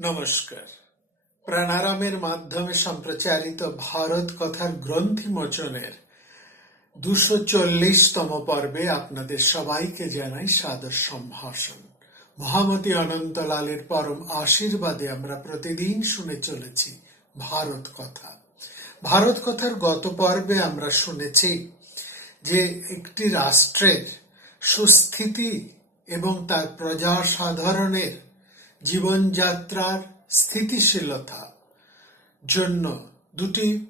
নমস্কার। প্রাণারামের মাধ্যমে সম্প্রচারিত ভারত কথার গ্রন্থি মোচনের দুশো চল্লিশতম পর্বে আপনাদের সবাইকে জানাই সাদর সম্ভাষণ। মহামতি অনন্তলালের পরম আশীর্বাদে আমরা প্রতিদিন শুনে চলেছি ভারত কথা। ভারত কথার গত পর্বে আমরা শুনেছি যে একটি রাষ্ট্রের সুস্থিতি এবং তার প্রজা সাধারণের জীবনযাত্রার স্থিতিশীলতা জন্য দুটি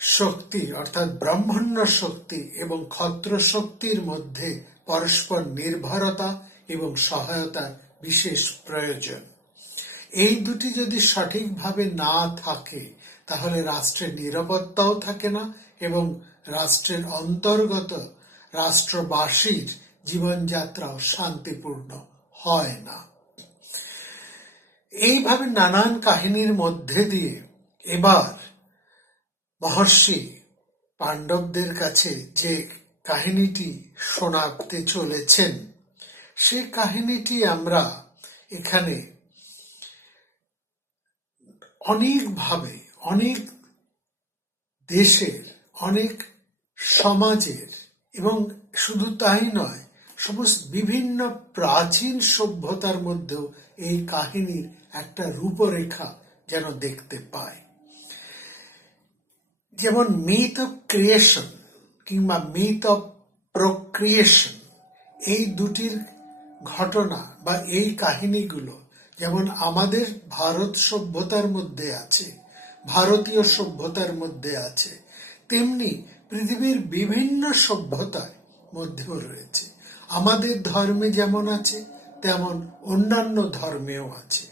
শক্তি, অর্থাৎ ব্রাহ্মণ্য শক্তি এবং ক্ষত্র শক্তির মধ্যে পরস্পর নির্ভরতা এবং সহায়তার বিশেষ প্রয়োজন। এই দুটি যদি সঠিকভাবে না থাকে, তাহলে রাষ্ট্রের নিরাপত্তাও থাকে না এবং রাষ্ট্রের অন্তর্গত রাষ্ট্রবাসীর জীবনযাত্রাও শান্তিপূর্ণ হয় না। এইভাবে নানান কাহিনীর মধ্যে দিয়ে এবার মহর্ষি পাণ্ডবদের কাছে যে কাহিনীটি শোনাতে চলেছেন, সে কাহিনীটি আমরা এখানে অনেকভাবে, অনেক দেশের, অনেক সমাজের এবং শুধু তাই নয় সমস্ত বিভিন্ন প্রাচীন সভ্যতার মধ্যেও এই কাহিনীর একটা রূপরেখা যেন দেখতে পায়। যেমন মিথ অফ ক্রিয়েশন কিংবা মিথ অফ প্রক্রিয়েশন এই দুটির ঘটনা বা এই কাহিনীগুলো যেমন আমাদের ভারত সভ্যতার মধ্যে আছে, ভারতীয় সভ্যতার মধ্যে আছে, তেমনি পৃথিবীর বিভিন্ন সভ্যতার মধ্যেও রয়েছে। আমাদের ধর্মে যেমন আছে, তেমন অন্যান্য ধর্মেও আছে।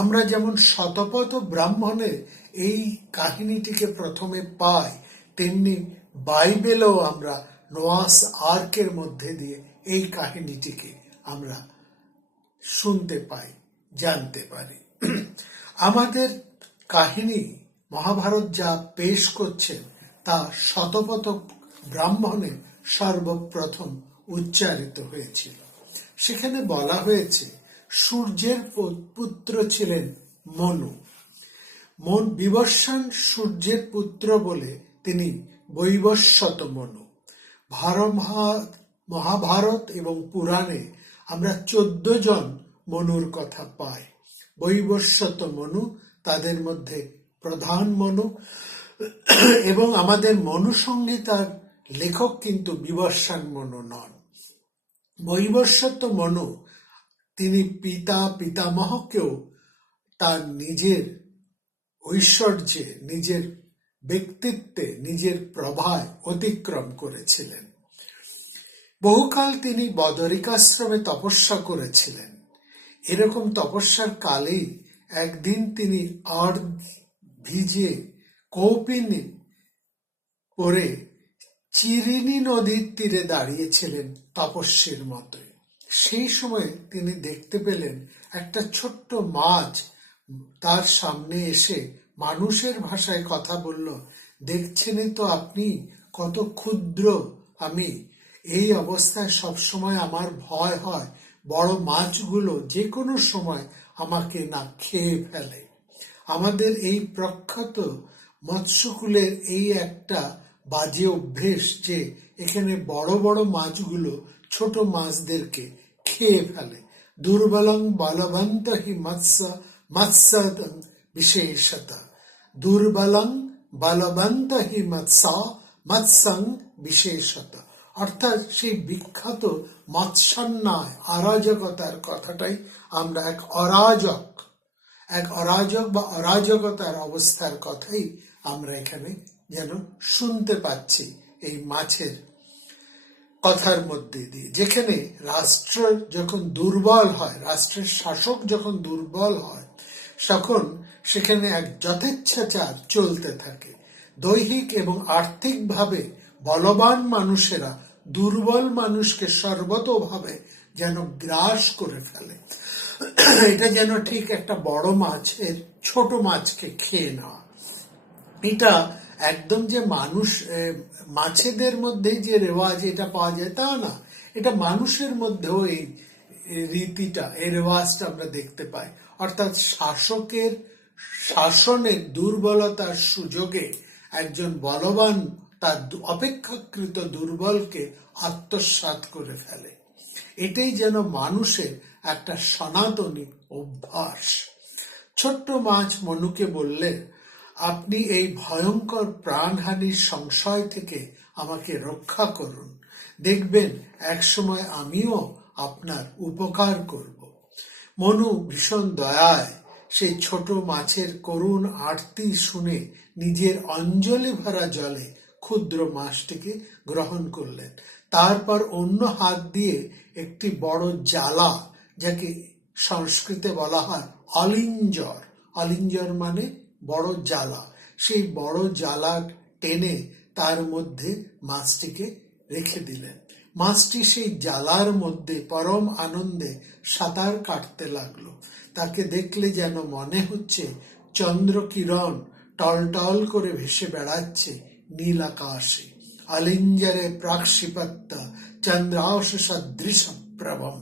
আমরা যেমন শতপথ ব্রাহ্মণের এই কাহিনীটিকে প্রথমে পাই, তেমনি বাইবেলেও আমরা নোয়াস আর্কের মধ্যে দিয়ে এই কাহিনীটিকে আমরা শুনতে পাই, জানতে পারি। আমাদের কাহিনী মহাভারত যা পেশ করছেন তা শতপথ ব্রাহ্মণে সর্বপ্রথম উচ্চারিত হয়েছিল। সেখানে বলা হয়েছে, সূর্যের পুত্র ছিলেন মনু। মন বিবস্বান সূর্যের পুত্র বলে তিনি বৈবস্বত মনু। মহাভারত এবং পুরাণে আমরা চোদ্দ জন মনুর কথা পাই। বৈবস্বত মনু তাদের মধ্যে প্রধান মনু এবং আমাদের মনুসংহিতার লেখক কিন্তু মনু নন। বৈবস্বত মনু। তিনি পিতা পিতামহকেও তার নিজের ঐশ্বর্যে, নিজের ব্যক্তিত্বে, নিজের প্রভায় অতিক্রম করেছিলেন। বহুকাল তিনি বদরিকাশ্রমে তপস্যা করেছিলেন। এরকম তপস্যার কালেই একদিন তিনি আর ভিজে কৌপিনী পরে চিরিনি নদীর তীরে দাঁড়িয়েছিলেন তপস্বীর মতোই। সেই সময় তিনি দেখতে পেলেন একটা ছোট্ট মাছ তার সামনে এসে মানুষের ভাষায় কথা বলল দেখছেনই তো আপনি, কত ক্ষুদ্র। আমি এই অবস্থায় সবসময় আমার ভয় হয়, বড় মাছগুলো যে কোনো সময় আমাকে না খেয়ে ফেলে। আমাদের এই প্রখ্যাত মৎস্যকুলের এই একটা বাজে অভ্যেস যে এখানে বড় বড় মাছগুলো ছোট মাছদেরকে খেয়ে ফেলে। দুর্বলং বলবন্ত হি মৎস্য বিশেষতা। দুর্বলং বলবন্ত হি মৎস্য মৎসং বিশেষতা। অর্থাৎ সেই বিখ্যাত মৎস্যান্যায় অরাজকতার কথাটাই আমরা এক অরাজক এক অরাজক বা অরাজকতার অবস্থার কথাই আমরা এখানে যেন শুনতে পাচ্ছি এই মাছের কথার মধ্যে দিয়ে। যেখানে রাষ্ট্র যখন দুর্বল হয়, রাষ্ট্রের শাসক যখন দুর্বল হয়, তখন সেখানে এক যথেচ্ছাচার চলতে থাকে। দৈহিক এবং আর্থিকভাবে বলবান মানুষেরা দুর্বল মানুষকে সর্বতভাবে যেন গ্রাস করে ফেলে। এটা যেন ঠিক একটা বড় মাছের ছোট মাছকে খেয়ে নেওয়া। এটা একদম যে মানুষ মাছেদের মধ্যেই যে রেওয়াজ এটা পাওয়া যায়, তা না। এটা মানুষের মধ্যেও এই রীতিটা, এই রেওয়াজটা আমরা দেখতে পাই। অর্থাৎ শাসকের, শাসনের দুর্বলতার সুযোগে একজন বলবান তার অপেক্ষাকৃত দুর্বলকে আত্মসাৎ করে ফেলে। এটাই যেন মানুষের একটা সনাতনী অভ্যাস। ছোট্ট মাছ মনুকে বললেন আপনি এই ভয়ঙ্কর প্রাণহানির সংশয় থেকে আমাকে রক্ষা করুন। দেখবেন, একসময় আমিও আপনার উপকার করব। মনু ভীষণ দয়ায় সেই ছোট মাছের করুণ আরতি শুনে নিজের অঞ্জলি ভরা জলে ক্ষুদ্র মাছটিকে গ্রহণ করলেন। তারপর অন্য হাত দিয়ে একটি বড় জ্বালা, যাকে সংস্কৃতে বলা হয় অলিঞ্জর। অলিঞ্জর মানে বড় জ্বালা। সেই বড় জ্বালা টেনে তার মধ্যে মাছটিকে রেখে দিলেন। মাছটি সেই জ্বালার মধ্যে পরম আনন্দে সাঁতার কাটতে লাগল। তাকে দেখলে যেন মনে হচ্ছে চন্দ্র কিরণ টলটল করে ভেসে বেড়াচ্ছে নীল আকাশে। অলিঞ্জরে প্রাক্ষিপত্য চন্দ্রাংশ সদৃশ প্রভম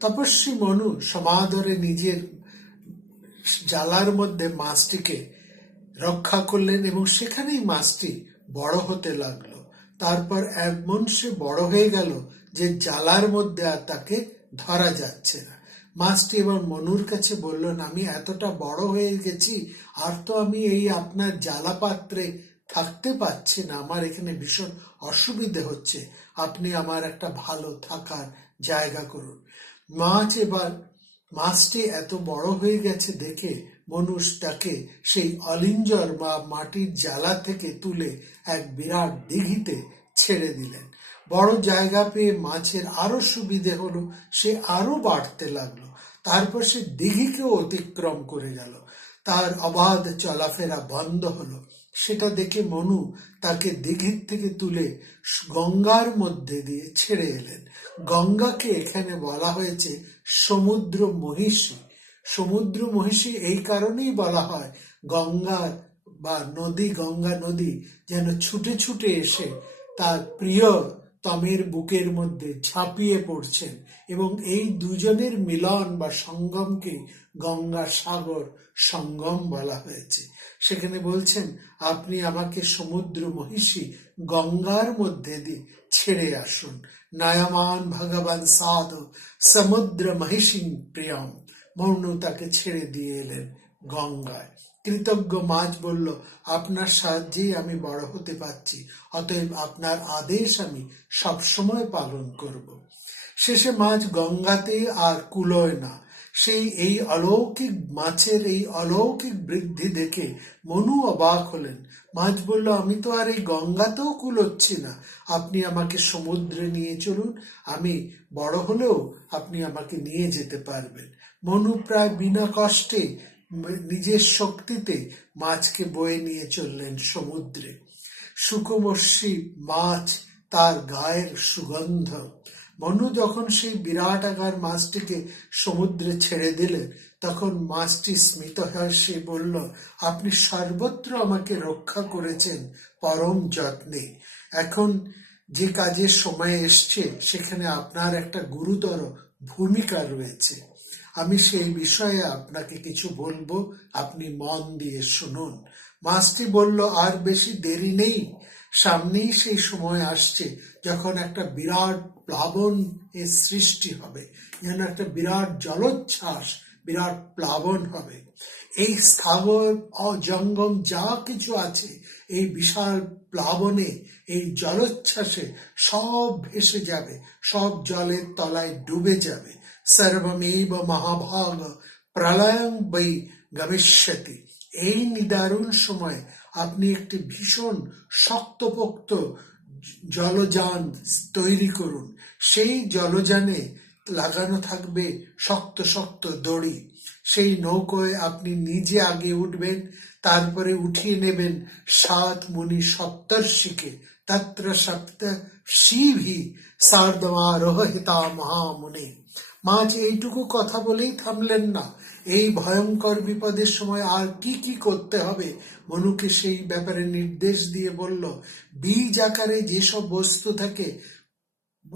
তপস্বী মনু সমাদরে নিজের জালার মধ্যে মাছটিকে রক্ষা করলেন এবং সেখানেই মাছটি বড় হতে লাগল। তারপর এমন সে বড় হয়ে গেল যে জালার মধ্যে আর তাকে ধরা যাচ্ছে না। মাছটি এবার মনুর কাছে বলল, আমি এতটা বড় হয়ে গেছি, আর তো আমি এই আপনার জ্বালা পাত্রে থাকতে পারছি না। আমার এখানে ভীষণ অসুবিধে হচ্ছে। আপনি আমার একটা ভালো থাকার জায়গা করুন। মাছ এবার মাছটি এত বড় হয়ে গেছে দেখে মনুষ তাকে সেই অলিঞ্জর বা মাটির জ্বালা থেকে তুলে এক বিরাট দিঘিতে ছেড়ে দিলেন। বড় জায়গা পেয়ে মাছের আরও সুবিধে হলো, সে আরও বাড়তে লাগল। তারপর সে দিঘিকেও অতিক্রম করে গেল। তার অবাধ চলাফেরা বন্ধ হলো। সেটা দেখে মনু তাকে দিঘির থেকে তুলে গঙ্গার মধ্যে দিয়ে ছেড়ে এলেন। গঙ্গাকে এখানে বলা হয়েছে সমুদ্র মহিষী। সমুদ্র মহিষী এই কারণেই বলা হয় গঙ্গা বা নদী, গঙ্গা নদী যেন ছুটে ছুটে এসে তার প্রিয় তমের বুকের মধ্যে ঝাঁপিয়ে পড়ছেন এবং এই দুজনের মিলন বা সঙ্গমকে গঙ্গা সাগর সঙ্গম বলা হয়েছে। সেখানে বলছেন, আপনি আমাকে সমুদ্র মহিষী গঙ্গার মধ্যে দিয়ে ছেড়ে আসুন। নায়মান ভগবান সাধু, সমুদ্র মহিষী প্রিয়ম। মৌন তাকে ছেড়ে দিয়ে এলেন গঙ্গায়। কৃতজ্ঞ মাছ বলল, আপনার সাহায্যেই আমি বড় হতে পারছি, অতএব আপনার আদেশ আমি সবসময় পালন করব। শেষে মাছ গঙ্গাতে আর কুলোয় না। সেই এই অলৌকিক মাছের এই অলৌকিক বৃদ্ধি দেখে মনু অবাক হলেন। মাছ বলল, আমি তো আর এই গঙ্গাতেও কুলোচ্ছি না। আপনি আমাকে সমুদ্রে নিয়ে চলুন। আমি বড় হলেও আপনি আমাকে নিয়ে যেতে পারবেন। মনু প্রায় বিনা কষ্টে নিজের শক্তিতে মাছকে বয়ে নিয়ে চললেন সমুদ্রে। সুকমর্ষি মাছ তার গায়ের সুগন্ধ মনু যখন সেই বিরাট আকার মাছটিকে সমুদ্রে ছেড়ে দিলেন তখন মাছটি স্মিত হয় সে বলল, আপনি সর্বত্র আমাকে রক্ষা করেছেন, পরম যত্নে। এখন যে কাজের সময় এসছে, সেখানে আপনার একটা গুরুতর ভূমিকা রয়েছে। আমি সেই বিষয়ে আপনাকে কিছু বলব, আপনি মন দিয়ে শুনুন। মাছটি বলল, আর বেশি দেরি নেই। সামনেই সেই সময় আসছে, যখন একটা বিরাট প্লাবন এর সৃষ্টি হবে। যেন একটা বিরাট জলোচ্ছ্বাস, বিরাট প্লাবন হবে। এই স্থাবর, অজঙ্গম যা কিছু আছে, এই বিশাল প্লাবনে, এই জলোচ্ছ্বাসে সব ভেসে যাবে, সব জলের তলায় ডুবে যাবে। সর্বমেব মহাভাগ প্রলয়ং বৈ গমিষ্যতি। এই নিদারুণ সময় আপনি একটি ভীষণ শক্তপোক্ত জলযান তৈরি করুন। সেই জলযানে লাগানো থাকবে শক্ত শক্ত দড়ি। সেই নৌকোয় আপনি নিজে আগে উঠবেন, তারপরে উঠিয়ে নেবেন সাত মুনি সপ্তর্ষিকে তত্র সপ্ত শিভি সার্দমারোহিতা মহামুনি। মাঝ এইটুকু কথা বলেই থামলেন না। এই ভয়ঙ্কর বিপদের সময় আর কি কি করতে হবে? মনুকে সেই ব্যাপারে নির্দেশ দিয়ে বলল, বীজ আকারে যেসব বস্তু থাকে,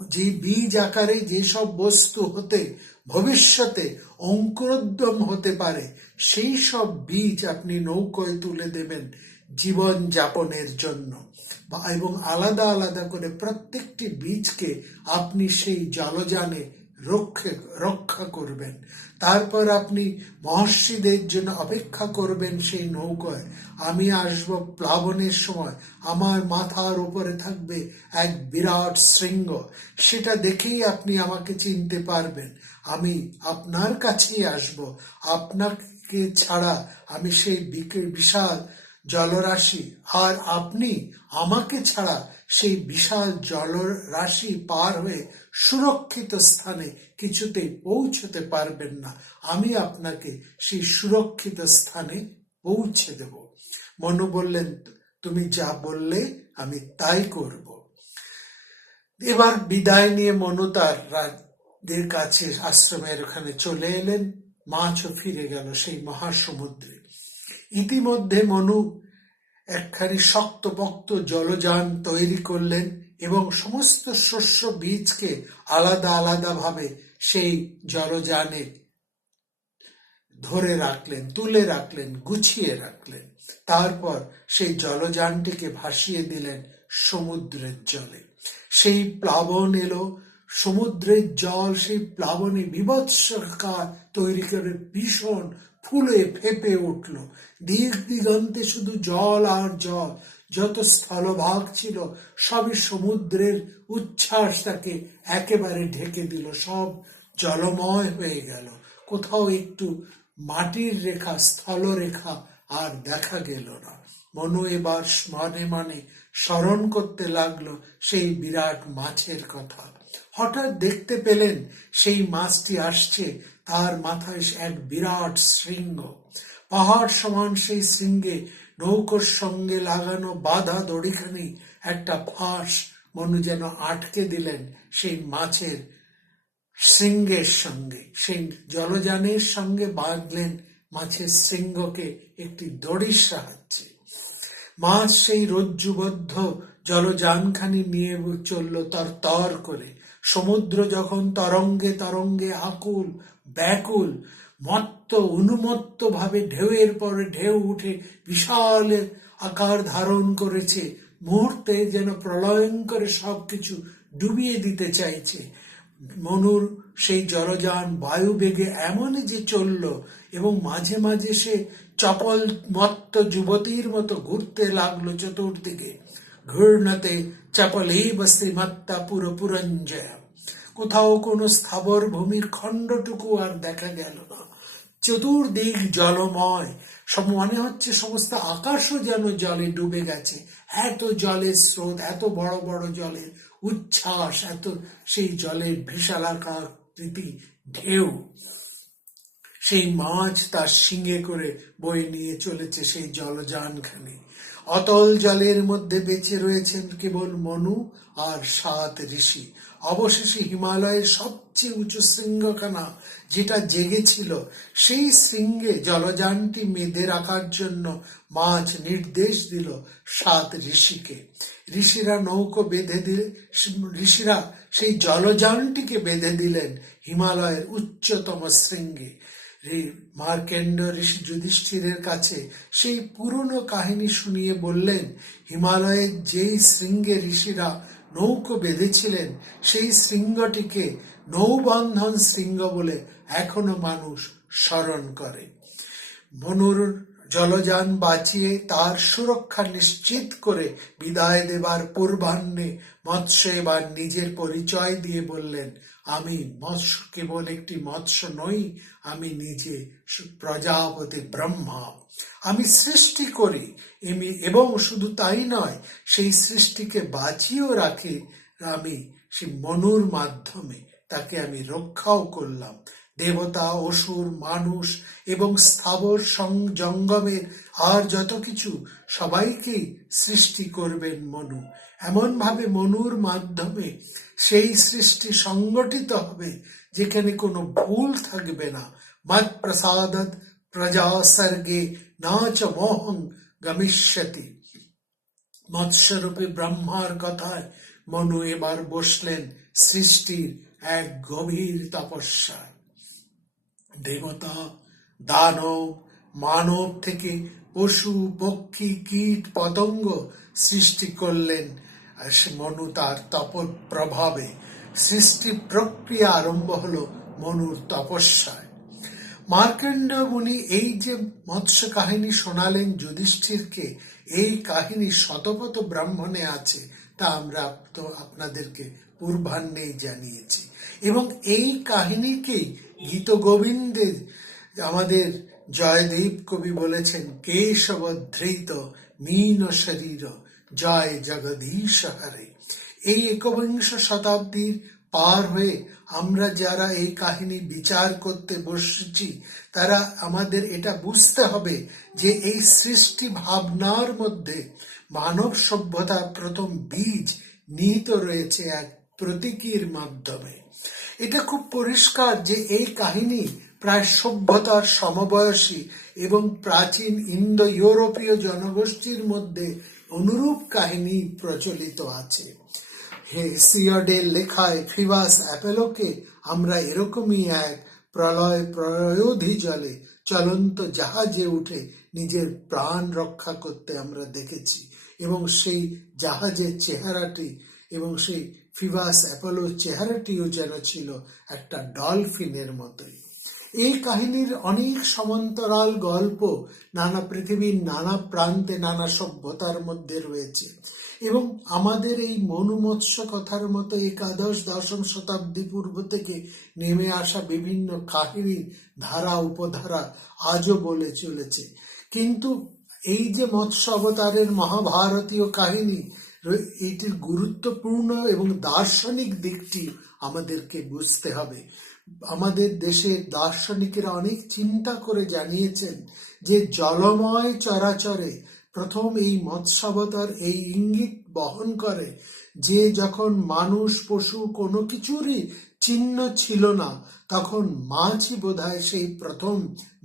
যে বীজ আকারে যেসব বস্তু হতে ভবিষ্যতে অঙ্কুরোদ্যম হতে পারে, সেই সব বীজ আপনি নৌকোয় তুলে দেবেন জীবন যাপনের জন্য। এবং আলাদা আলাদা করে প্রত্যেকটি বীজকে আপনি সেই জলযানে রক্ষে, রক্ষা করবেন। তারপর আপনি মহর্ষিদের জন্য অপেক্ষা করবেন সেই নৌকায়। আমি আসব প্লাবনের সময়। আমার মাথার উপরে থাকবে এক বিরাট শৃঙ্গ। সেটা দেখেই আপনি আমাকে চিনতে পারবেন। আমি আপনার কাছেই আসব। আপনাকে ছাড়া আমি সেই বিশাল জলরাশি আর আপনি আমাকে ছাড়া সেই বিশাল জলরাশি পার হয়ে সুরক্ষিত স্থানে কিছুতেই পৌঁছতে পারবেন না। আমি আপনাকে সেই সুরক্ষিত স্থানে পৌঁছে দেব। মনু বললেন, তুমি যা বললে আমি তাই করব। এবার বিদায় নিয়ে মনু তার রাজদের কাছে আশ্রমের ওখানে চলে এলেন। মাছও ফিরে গেল সেই মহাসমুদ্রে। ইতিমধ্যে মনু একখানি শক্তপোক্ত জলযান তৈরি করলেন। এবং সমস্ত শস্য বীজকে আলাদা আলাদা ভাবে সেই জলযানে ধরে রাখলেন, তুলে রাখলেন, গুছিয়ে রাখলেন। তারপর সেই জলযানটিকে ভাসিয়ে দিলেন সমুদ্রের জলে। সেই প্লাবন এলো, সমুদ্রের জল সেই প্লাবনে বিভৎসকার তৈরি করে ভীষণ ফুলে ফেপে উঠল। দিক দিগন্তে শুধু জল আর জল যত স্থলভাগ ছিল, সবই সমুদ্রের উচ্ছ্বাস তাকে একেবারে ঢেকে দিল। সব জলময় হয়ে গেল। কোথাও একটু মাটির রেখা, স্থলরেখা আর দেখা গেল না। মনু এবার মানে মানে স্মরণ করতে লাগল সেই বিরাট মাছের কথা। হঠাৎ দেখতে পেলেন সেই মাছটি আসছে তার মাথায় এক বিরাট শৃঙ্গ। পাহাড় সমান সেই শৃঙ্গে নৌকোর সঙ্গে লাগানো বাধা দড়িখানি, একটা ফাঁস মনু যেন আটকে দিলেন সেই মাছের শৃঙ্গের সঙ্গে। সেই জলযানের সঙ্গে বাঁধলেন মাছের শৃঙ্গকে একটি দড়ির সাহায্যে। মাছ সেই রজ্জুবদ্ধ জলযানখানি নিয়ে চলল তর তর করে। সমুদ্র যখন তরঙ্গে তরঙ্গে আকুল, ব্যাকুল মত্ত উন্মত্ত ভাবে ঢেউয়ের পরে ঢেউ উঠে বিশাল আকার ধারণ করেছে। মুহূর্তে যেন প্রলয়ঙ্করে সবকিছু ডুবিয়ে দিতে চাইছে। মনুর সেই জলযান বায়ু বেগে এমনই যে চলল এবং মাঝে মাঝে সে চপল মত্ত যুবতীর মতো ঘুরতে লাগল চতুর্দিকে। ঘূর্ণতে চপলে বস্তি মাত্তা পুরো পুরঞ্জয়। কোথাও কোনো স্থাবর ভূমির খণ্ডটুকু আর দেখা গেল না। চতুর্দিক জলময়। সব মনে হচ্ছে সমস্ত আকাশও যেন জলে ডুবে গেছে। এত জলের স্রোত, এত বড় বড় জলের উচ্ছ্বাস, এত সেই জলের বিশালাকৃতি ঢেউ। সেই মাছ তার শিঙে করে বয়ে নিয়ে চলেছে সেই জলযানখানে অতল জলের মধ্যে বেঁচে রয়েছেন কেবল মনু আর সাত ঋষি। অবশেষে হিমালয়ের সবচেয়ে উঁচু শৃঙ্গখানা যেটা জেগেছিল সেই শৃঙ্গে জলযানটি মেঁধে রাখার জন্য মাছ নির্দেশ দিল সাত ঋষিকে। ঋষিরা নৌকো বেঁধে দিলে, ঋষিরা সেই জলযানটিকে বেঁধে দিলেন হিমালয়ের উচ্চতম শৃঙ্গে। মার্কেন্ড ঋষি যুধিষ্ঠিরের কাছে সেই পুরনো কাহিনী শুনিয়ে বললেন, হিমালয়ের যেই শৃঙ্গে ঋষিরা নৌকো বেঁধেছিলেন, সেই শৃঙ্গটিকে নৌবন্ধন শৃঙ্গ বলে এখনও মানুষ স্মরণ করে। মনুর জলযান বাঁচিয়ে তার সুরক্ষা নিশ্চিত করে বিদায় দেবার পূর্বাহ্নে মৎস্য এবার নিজের পরিচয় দিয়ে বললেন, আমি মৎস্য, কেবল একটি মৎস্য নই, আমি নিজে প্রজাপতি ব্রহ্মা। আমি সৃষ্টি করি এবং শুধু তাই নয়, সেই সৃষ্টিকে বাঁচিয়েও রাখে আমি সেই মনুর মাধ্যমে। তাকে আমি রক্ষাও করলাম। দেবতা, অসুর, মানুষ এবং স্থাবর জঙ্গমের আর যত কিছু সবাইকেই সৃষ্টি করবেন মনু। এমনভাবে মনুর মাধ্যমে সেই সৃষ্টি সংগঠিত হবে, যেখানে কোনো ভুল থাকবে না। মত প্রসাদত প্রজা সর্গে নাচ মোহং গমিষ্যতি। মৎস্যরূপী ব্রহ্মার কথায় মনু এবার বসলেন সৃষ্টির এক গভীর তপস্যায়। দেবতা, দানব, মানব থেকে পশু, পক্ষী, কীট, পতঙ্গ সৃষ্টি করলেন। আর মনু তার তপ প্রভাবে সৃষ্টি প্রক্রিয়া আরম্ভ হলো মনুর তপস্যায়। মার্কেন্ড মুনি এই যে মৎস্য কাহিনী শোনালেন যুধিষ্ঠিরকে, এই কাহিনী শতপথ ব্রাহ্মণে আছে, তা আমরা তো আপনাদেরকে পূর্বাহ্নেই জানিয়েছি। এবং এই কাহিনীকেই গীত গোবিন্দে, আমাদের জয়দেব কবি বলেছেন কেশব ধৃত মীন শরীর, জয় জগদীশ হরে। এই একবিংশ শতাব্দীর পার হয়ে আমরা যারা এই কাহিনী বিচার করতে বসেছি, তারা আমাদের এটা বুঝতে হবে যে এই সৃষ্টি ভাবনার মধ্যে মানব সভ্যতার প্রথম বীজ নিহিত রয়েছে এক প্রতীকীর মাধ্যমে। এটা খুব পরিষ্কার যে এই কাহিনী প্রায় সভ্যতার সমবয়সী এবং প্রাচীন ইন্দো ইউরোপীয় জনগোষ্ঠীর মধ্যে অনুরূপ কাহিনী প্রচলিত আছে। হেসিয়ডের লেখায় ফিবাস অ্যাপেলোকে, আমরা এরকমই এক প্রলয় প্রয়োধি জলে, চলন্ত জাহাজে উঠে নিজের প্রাণ রক্ষা করতে আমরা দেখেছি। এবং সেই জাহাজের চেহারাটি এবং সেই ফিবাস অ্যাপোলোর চেহারাটিও যেন ছিল একটা ডলফিনের মতোই। এই কাহিনীর অনেক সমান্তরাল গল্প নানা পৃথিবীর নানা প্রান্তে নানা সভ্যতার মধ্যে রয়েছে। এবং আমাদের এই মনুমৎস্য কথার মতো একাদশ, দশম শতাব্দী পূর্ব থেকে নেমে আসা বিভিন্ন কাহিনীর ধারা, উপধারা আজও বলে চলেছে। কিন্তু এই যে মৎস্য অবতারের মহাভারতীয় কাহিনী এটির গুরুত্বপূর্ণ এবং দার্শনিক দিকটি আমাদেরকে বুঝতে হবে। আমাদের দেশের দার্শনিকেরা অনেক চিন্তা করে জানিয়েছেন যে জলময় চরাচরে প্রথম এই মৎস্যাবতার এই ইঙ্গিত বহন করে যে যখন মানুষ, পশু কোনো কিছুরই চিহ্ন ছিল না, তখন মাছই বোধহয় সেই প্রথম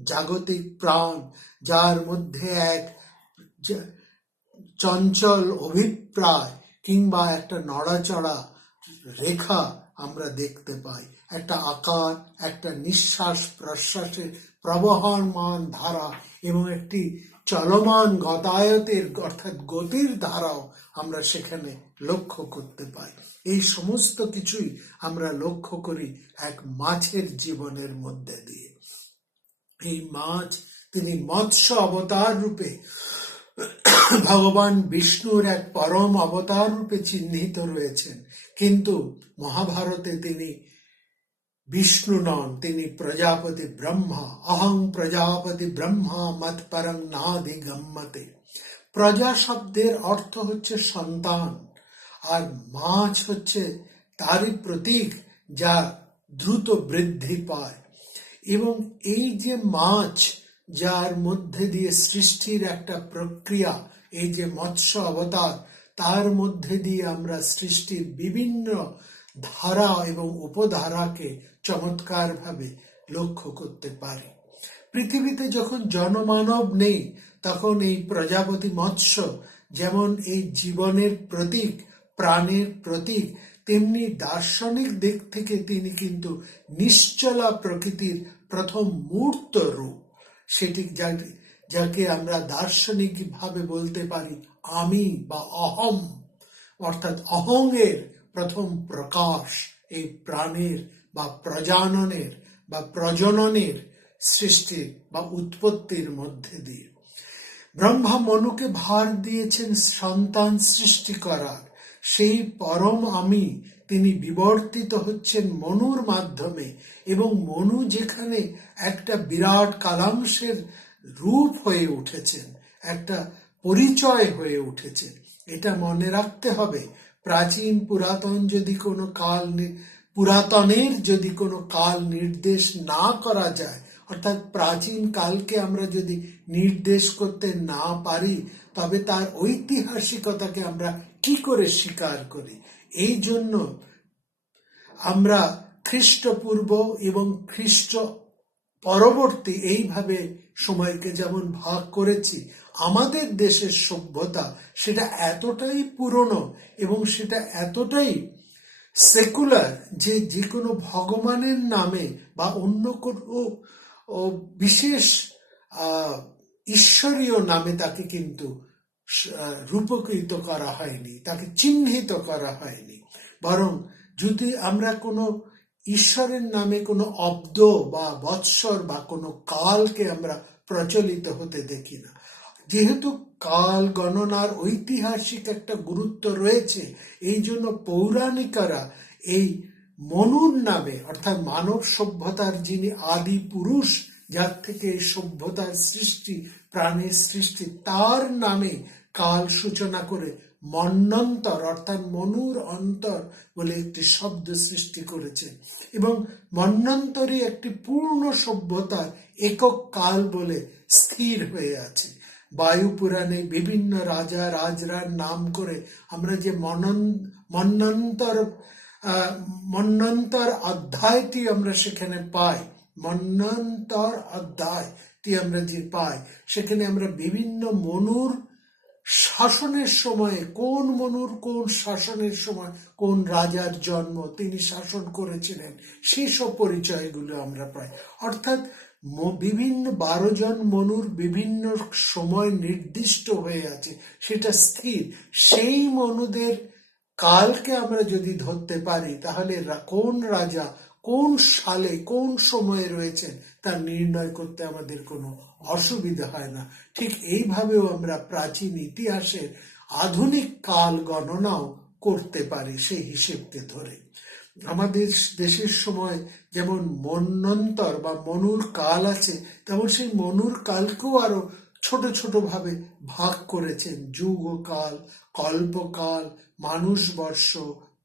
জাগতিক প্রাণ, যার মধ্যে এক চঞ্চল অভিপ্রায় কিংবা একটা নড়াচড়া রেখা আমরা দেখতে পাই। একটা আকার, একটা নিঃশ্বাস প্রশ্বাসের প্রবহমান ধারা এবং একটি চলমান গতায়তের অর্থাৎ গতির ধারাও আমরা সেখানে লক্ষ্য করতে পাই। এই সমস্ত কিছুই আমরা লক্ষ্য করি এক মাছের জীবনের মধ্যে দিয়ে। এই মাছ তিনি মৎস্য অবতার রূপে ভগবান বিষ্ণুর এক পরম অবতার রূপে চিহ্নিত রয়েছেন। কিন্তু মহাভারতে তিনি বিষ্ণু নন তিনি প্রজাপতি ব্রহ্মা অহং প্রজাপতি ব্রহ্মা মত পরং নাদি গম্মতে প্রজা শব্দের অর্থ হচ্ছে সন্তান আর মাছ হচ্ছে তারই প্রতীক যা দ্রুত বৃদ্ধি পায় এবং এই যে মাছ যার মধ্যে দিয়ে সৃষ্টির একটা প্রক্রিয়া এই যে মৎস্য অবতার তার মধ্যে দিয়ে আমরা সৃষ্টির বিভিন্ন ধারা এবং উপধারাকে চমৎকারভাবে লক্ষ্য করতে পারি। পৃথিবীতে যখন জনমানব নেই, তখন এই প্রজাপতি মৎস্য যেমন এই জীবনের প্রতীক, প্রাণের প্রতীক, তেমনি দার্শনিক দিক থেকে তিনি কিন্তু নিশ্চলা প্রকৃতির প্রথম মূর্ত রূপ। সেটি যাকে আমরা দার্শনিক ভাবে বলতে পারি আমি বা অহম, অর্থাৎ অহংয়ের প্রথম প্রকাশ এই প্রাণের বা প্রজাননের বা প্রজননের সৃষ্টির বা উৎপত্তির মধ্যে দিয়ে। ব্রহ্মা মনুকে ভার দিয়েছেন সন্তান সৃষ্টি করার। সেই পরম আমি তিনি বিবর্তিত হচ্ছেন মনুর মাধ্যমে এবং মনু যেখানে একটা বিরাট কালাংশের রূপ হয়ে উঠেছেন, একটা পরিচয় হয়ে উঠেছেন এটা মনে রাখতে হবে প্রাচীন পুরাতন যদি কোনো কাল পুরাতনের যদি কোনো কাল নির্দেশ না করা যায়, অর্থাৎ প্রাচীন কালকে আমরা যদি নির্দেশ করতে না পারি, তবে তার ঐতিহাসিকতাকে আমরা কি করে স্বীকার করি? এই জন্য আমরা খ্রিস্টপূর্ব এবং খ্রিস্ট পরবর্তী এইভাবে সময়কে যেমন ভাগ করেছি, আমাদের দেশের সভ্যতা সেটা এতটাই পুরনো এবং সেটা এতটাই সেকুলার যে যে কোনো ভগবানের নামে বা অন্য কোনো বিশেষ ঈশ্বরীয় নামে তাকে কিন্তু রূপকৃত করা হয়নি, তাকে চিহ্নিত করা হয়নি। বরং যদি আমরা কোনো ঈশ্বরের নামে কোনো অব্দ বা বৎসর বা কোনো কালকে আমরা প্রচলিত হতে দেখি না। যেহেতু কাল গণনার ঐতিহাসিক একটা গুরুত্ব রয়েছে, এই জন্য পৌরাণিকারা এই মনুর নামে, অর্থাৎ মানব সভ্যতার যিনি আদি পুরুষ, যার থেকে এই সভ্যতার সৃষ্টি, প্রাণের সৃষ্টি, তার নামে কাল সূচনা করে মন্নন্তর, অর্থাৎ মনুর অন্তর বলে একটি শব্দ সৃষ্টি করেছে। এবং মন্নন্তরই একটি পূর্ণ সভ্যতার একক কাল বলে স্থির হয়ে আছে। বায়ু পুরাণে বিভিন্ন রাজা রাজরার নাম করে আমরা যে মনন, মন্নন্তর মন্নন্তর অধ্যায়টি আমরা সেখানে পাই। মন্নন্তর অধ্যায়টি আমরা যে পাই, সেখানে আমরা বিভিন্ন মনুর শাসনের সময়ে কোন মনুর, কোন শাসনের সময়, কোন রাজার জন্ম তিনি শাসন করেছিলেন সেই সব পরিচয়গুলো আমরা পাই। অর্থাৎ বিভিন্ন বারো জন মনুর বিভিন্ন সময় নির্দিষ্ট হয়ে আছে, সেটা স্থির। সেই মনুদের কালকে আমরা যদি ধরতে পারি, তাহলে কোন রাজা কোন সালে, কোন সময়ে রয়েছেন, তা নির্ণয় করতে আমাদের কোনো অসুবিধা হয় না। ঠিক এইভাবেও আমরা প্রাচীন ইতিহাসের আধুনিক কাল গণনাও করতে পারি সেই হিসেবকে ধরে। আমাদের দেশের সময় যেমন মন্বন্তর বা মনুর কাল আছে, তেমন সেই মনুর কালকেও আরও ছোট ছোট ভাবে ভাগ করেছেন। যুগ কাল কল্পকাল মানুষ বর্ষ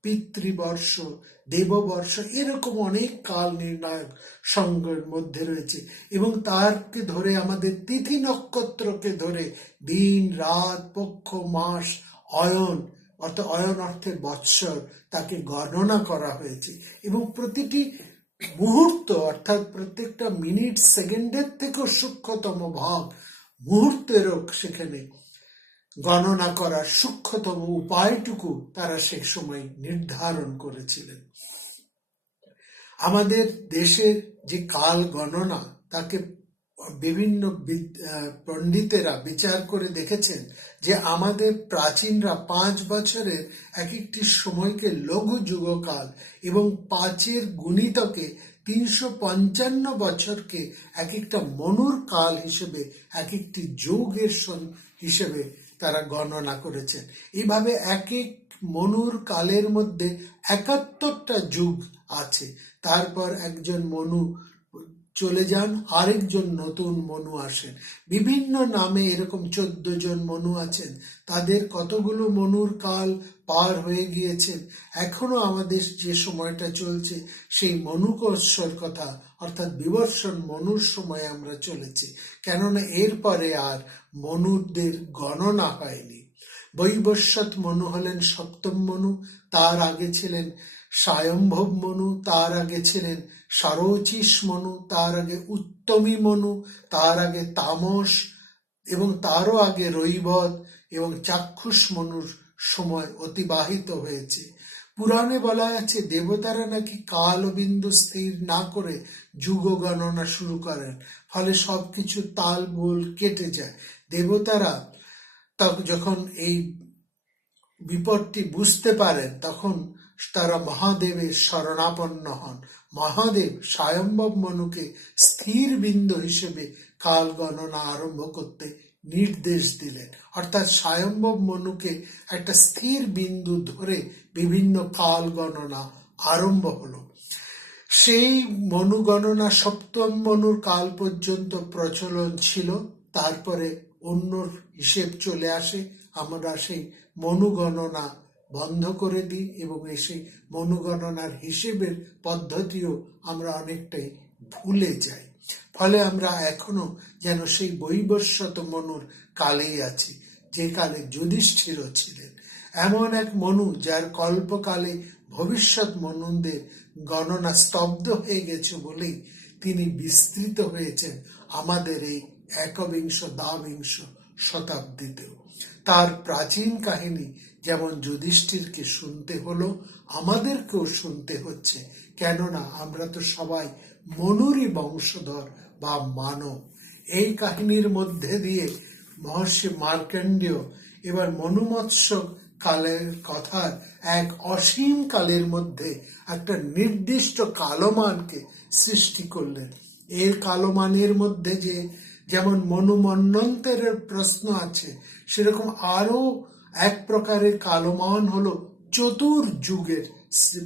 পিতৃবর্ষ, দেববর্ষ এরকম অনেক কাল নির্ণায়ক সঙ্গের মধ্যে রয়েছে। এবং তারকে ধরে, আমাদের তিথি নক্ষত্রকে ধরে দিন, রাত, পক্ষ, মাস, অয়ন, অর্থাৎ অয়ন অর্থে বৎসর তাকে গণনা করা হয়েছে। এবং প্রতিটি মুহূর্ত, অর্থাৎ প্রত্যেকটা মিনিট, সেকেন্ডের থেকেও সূক্ষ্মতম ভাগ মুহূর্তেরও সেখানে গণনা করার সূক্ষ্মতম উপায়টুকু তারা সে সময় নির্ধারণ করেছিলেন। আমাদের দেশের যে কাল গণনা, তাকে বিভিন্ন পণ্ডিতেরা বিচার করে দেখেছেন যে আমাদের প্রাচীনরা পাঁচ বছরের এক একটি সময়কে লঘু যুগকাল এবং পাঁচের গুণিতকে তিনশো পঞ্চান্ন বছরকে এক একটা মনুর কাল হিসেবে, এক একটি যুগের হিসেবে তারা গণনা করেছেন। এইভাবে এক এক মনুর কালের মধ্যে একাত্তরটা যুগ আছে। তারপর একজন মনু চলে যান, আরেকজন নতুন মনু আসেন। বিভিন্ন নামে এরকম চোদ্দ জন মনু আছেন। তাদের কতগুলো মনুর কাল পার হয়ে গিয়েছেন এখনও আমাদের যে সময়টা চলছে, সেই মনুকস্বর কথা অর্থাৎ বিবর্ষণ মনুর সময় আমরা চলেছি। কেননা এরপরে আর মনুদের গণনা হয়নি। বৈবস্বত মনু হলেন সপ্তম মনু, তার আগে ছিলেন স্বয়ম্ভব মনু, তার আগে ছিলেন সারোচিস মনু, তার আগে উত্তমী মনু, তার আগে তামস, এবং তারও আগে রৈবত এবং চাক্ষুষ মনুর সময় অতিবাহিত হয়েছে। পুরাণে বলা আছে, দেবতারা নাকি কালবিন্দু স্থির না করে যুগ গণনা শুরু করেন, ফলে সবকিছু তাল বোল কেটে যায়। দেবতারা যখন এই বিপদটি বুঝতে পারেন, তখন তারা মহাদেবের শরণাপন্ন হন। মহাদেব স্বয়ম্ভব মনুকে স্থির বিন্দু হিসেবে কাল গণনা আরম্ভ করতে নির্দেশ দিলেন। অর্থাৎ স্বয়ম্ভব মনুকে একটা স্থির বিন্দু ধরে বিভিন্ন কাল গণনা আরম্ভ হলো। সেই মনুগণনা সপ্তম মনুর কাল পর্যন্ত প্রচলন ছিল, তারপরে অন্য হিসেব চলে আসে। আমরা সেই মনুগণনা বন্ধ করে দিই এবং এই সেই মনুগণনার হিসেবের পদ্ধতিও আমরা অনেকটাই ভুলে যাই। ফলে আমরা এখনও যেন সেই বৈবস্বত মনুর কালেই আছি, যে কালে যুধিষ্ঠির ছিলেন। এমন এক মনু যার কল্পকালে ভবিষ্যৎ মনুদের গণনা স্তব্ধ হয়ে গেছে বলেই তিনি বিস্তৃত হয়েছেন আমাদের এই একবিংশ, দ্বাবিংশ শতাব্দীতেও। তার প্রাচীন কাহিনী যেমন যুধিষ্ঠিরকে শুনতে হলো, আমাদেরকেও শুনতে হচ্ছে। কেননা আমরা তো সবাই মনুরই বংশধর বা মানব। এই কাহিনীর মধ্যে দিয়ে মহর্ষি মার্কণ্ডেয় এবার মনুমৎস্য কালের কথার এক অসীম কালের মধ্যে একটা নির্দিষ্ট কালমানকে সৃষ্টি করলেন। এর কালমানের মধ্যে যে যেমন মনুমন্বন্তের প্রশ্ন আছে, সেরকম আরও এক প্রকারের কালমান হলো চতুর যুগের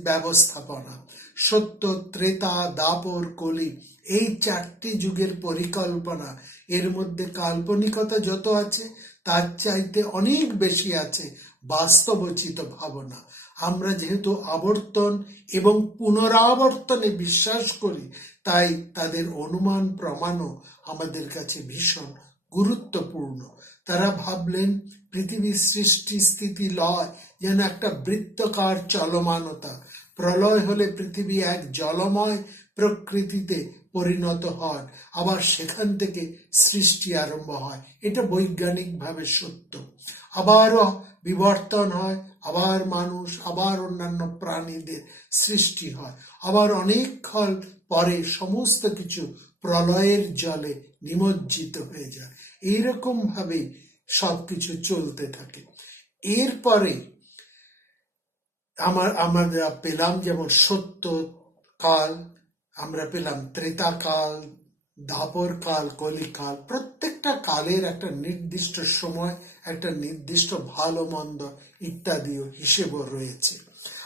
ব্যবস্থাপনা। সত্য, ত্রেতা, দাপর, কলি, এই চারটি যুগের পরিকল্পনা। এর মধ্যে কাল্পনিকতা যত আছে, তার চাইতে অনেক বেশি আছে বাস্তবচিত ভাবনা। আমরা যেহেতু আবর্তন এবং পুনরাবর্তনে বিশ্বাস করি, তাই তাদের অনুমান প্রমাণও আমাদের কাছে ভীষণ গুরুত্বপূর্ণ। তারা ভাবলেন, পৃথিবীর সৃষ্টি স্থিতি লয়, যেন একটা বৃত্তকার চলমানতা। প্রলয় হলে পৃথিবী এক জলময় প্রকৃতিতে পরিণত হয়। আবার সেখান থেকে সৃষ্টি আরম্ভ হয়। এটা বৈজ্ঞানিকভাবে সত্য। আবারও বিবর্তন হয়, আবার মানুষ, আবার অন্যান্য প্রাণীদের সৃষ্টি হয়। আবার অনেকক্ষণ পরে সমস্ত কিছু প্রলয়ের জলে নিমজ্জিত হয়ে যায়। এইরকম ভাবে সবকিছু চলতে থাকে। এরপরে আমার আমরা পেলাম যেমন সত্য কাল, আমরা পেলাম ত্রেতা কাল, দাপর কাল কলিকাল প্রত্যেকটা কালের একটা নির্দিষ্ট সময়, একটা নির্দিষ্ট ভালো, মন্দ ইত্যাদিও হিসেবও রয়েছে।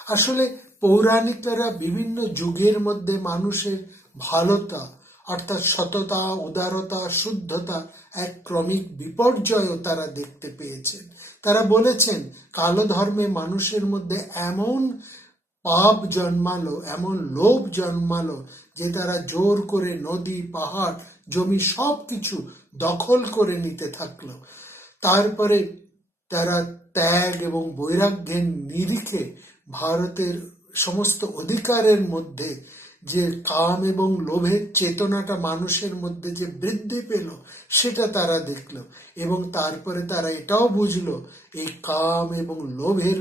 আসলে পৌরাণিকরা বিভিন্ন যুগের মধ্যে মানুষের ভালোতা, অর্থাৎ সততা, উদারতা, শুদ্ধতা এক ক্রমিক বিপর্যয়ও তারা দেখতে পেয়েছেন। তারা বলেছেন, কালো ধর্মে মানুষের মধ্যে এমন পাপ জন্মালো, এমন লোভ জন্মালো যে তারা জোর করে নদী, পাহাড়, জমি সব কিছু দখল করে নিতে থাকল। তারপরে তারা ত্যাগ এবং বৈরাগ্যের নিরিখে ভারতের সমস্ত অধিকারের মধ্যে যে কাম এবং লোভের চেতনাটা মানুষের মধ্যে যে বৃদ্ধি পেল, সেটা তারা দেখল এবং তারপরে তারা এটাও বুঝলো, এই কাম এবং লোভের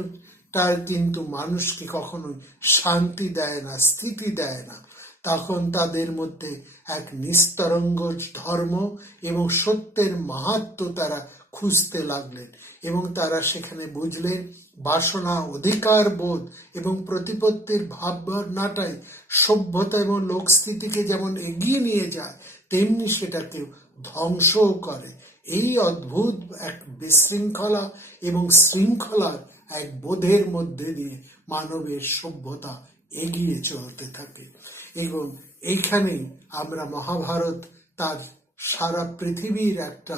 তার কিন্তু মানুষকে কখনোই শান্তি দেয় না, স্থিতি দেয় না। তখন তাদের মধ্যে এক নিস্তরঙ্গ ধর্ম এবং সত্যের মাহাত্ম তারা খুঁজতে লাগলেন এবং তারা সেখানে বুঝলেন বাসনা, অধিকার বোধ এবং প্রতিপত্তির ভাবনাটাই সভ্যতা এবং লোকস্থিতিকে যেমন এগিয়ে নিয়ে যায়, তেমনি সেটাকে ধ্বংসও করে। এই অদ্ভুত এক বিশৃঙ্খলা এবং শৃঙ্খলার এক বোধের মধ্যে দিয়ে মানবের সভ্যতা এগিয়ে চলতে থাকে এবং এইখানেই আমরা মহাভারত তার সারা পৃথিবীর একটা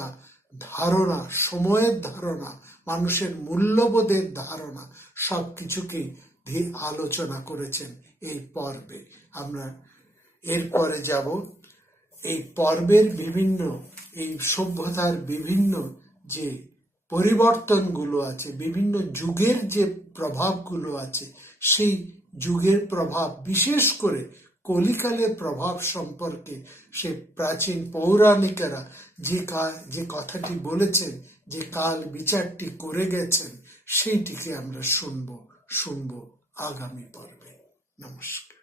ধারণা, সময়ের ধারণা মানুষের মূল্যবোধের ধারণা সব কিছুকেই আলোচনা করেছেন এই পর্বে। আমরা এরপরে যাব। এই পর্বের বিভিন্ন, এই সভ্যতার বিভিন্ন যে পরিবর্তনগুলো আছে, বিভিন্ন যুগের যে প্রভাবগুলো আছে, সেই যুগের প্রভাব, বিশেষ করে কলিকালের প্রভাব সম্পর্কে সে প্রাচীন পৌরাণিকেরা যে যে কথাটি বলেছেন যে কাল বিচারটি করে গেছেন সেইটিকে আমরা শুনব শুনব আগামী পর্বে। নমস্কার।